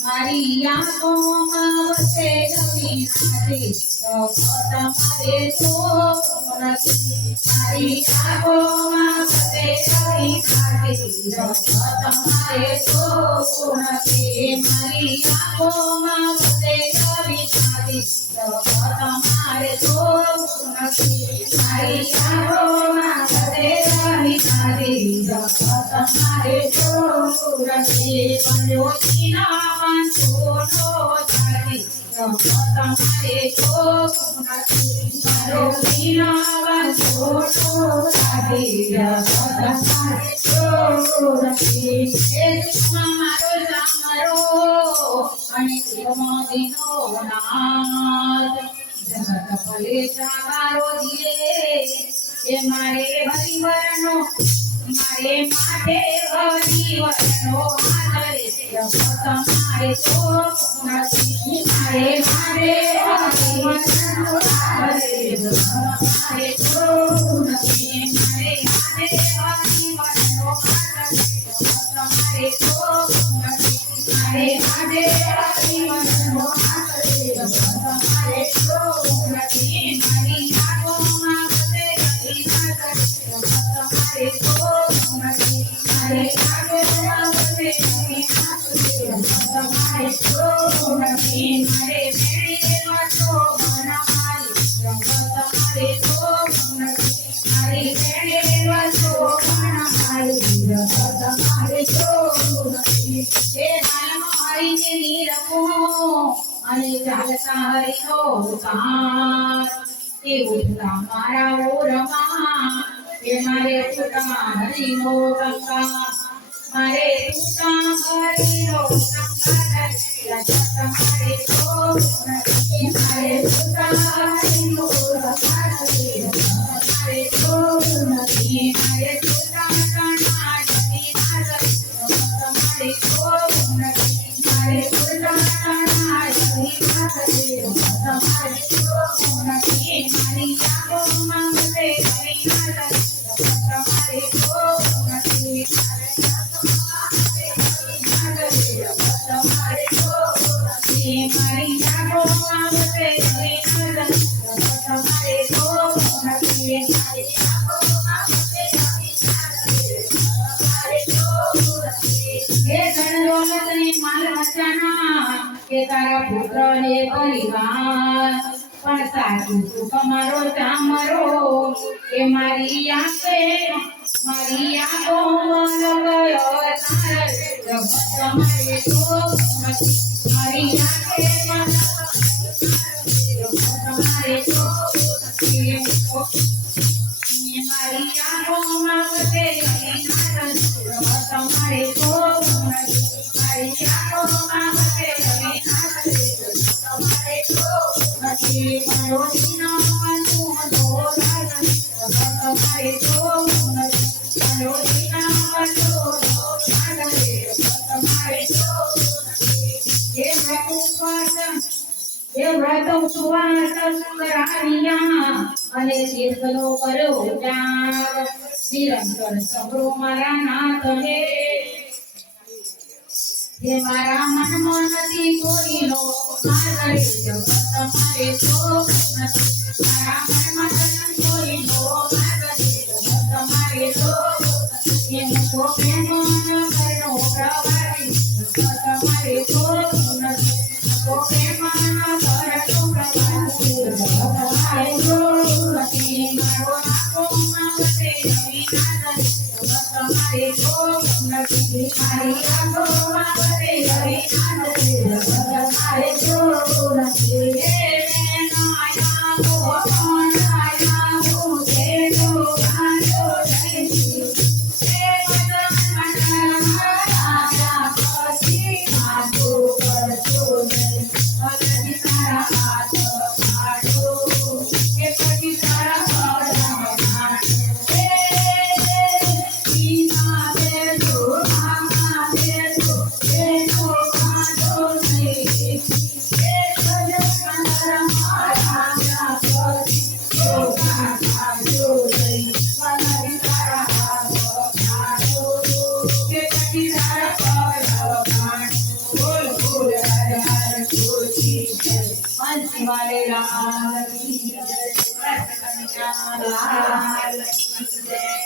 મારી આંખોમાં વસે રવિનાથી તમારે જોવું નથી મારી આંખોમાં વસે રવિનાથી તમારે જોવું નથી મારી આંખોમાં વસે રવિનાથી તમારે જોવું નથી મારી રવિનાથી તમારે પંડોશીના વાંચોનો જાતિ તમારે જોવું નથી પંડોશીના વાંચોનો જાતિ તમારે દુશ્મન મારો જામરો અને કુટુંબીનો નાથ જગત ભલે જાગારો દિયે મારે માટે હરિવરનો આદર તમારે તો નથી મારે મારે હરિવરનો આદર તમારે તો નથી મારે મારે હરિવરનો આદર તમારે તો નથી મારે મારે હરિવરનો આદર તમારે તો નથી મારી આંખોમાં બધે રવિનાથ તમારે તો અને ચાલતા હરિનો સાર તે ઉઠતા મારા ઓરમાં એ મારે ઉઠતા હરિનો ગંગા મારે ઉઠતા હરિનો ગંગા તમારે તો નથી મારે મચાના કે તારા પુત્રને પરિવાર. પણ મારો મારી આંખે મારી આંખો મારી મારી તમારે તો નથી મારી આંખોમાં બધે રવિનાથ તમારે તો નથી મારો દીનો મનુ દોલાલ તમારે તો નથી મારો દીનો મનુ દોલાલ તમારે તો નથી હે ભગવાન એ વ્રત ઉપવાસ કરાવ્યા અને તીર્થનો કર્યો ત્યાગ નિરંતર સબરો મારા નાથને હે મારા મનમાં નથી કોઈનો મારે જગત તમારે તો નથી મારી Thank you.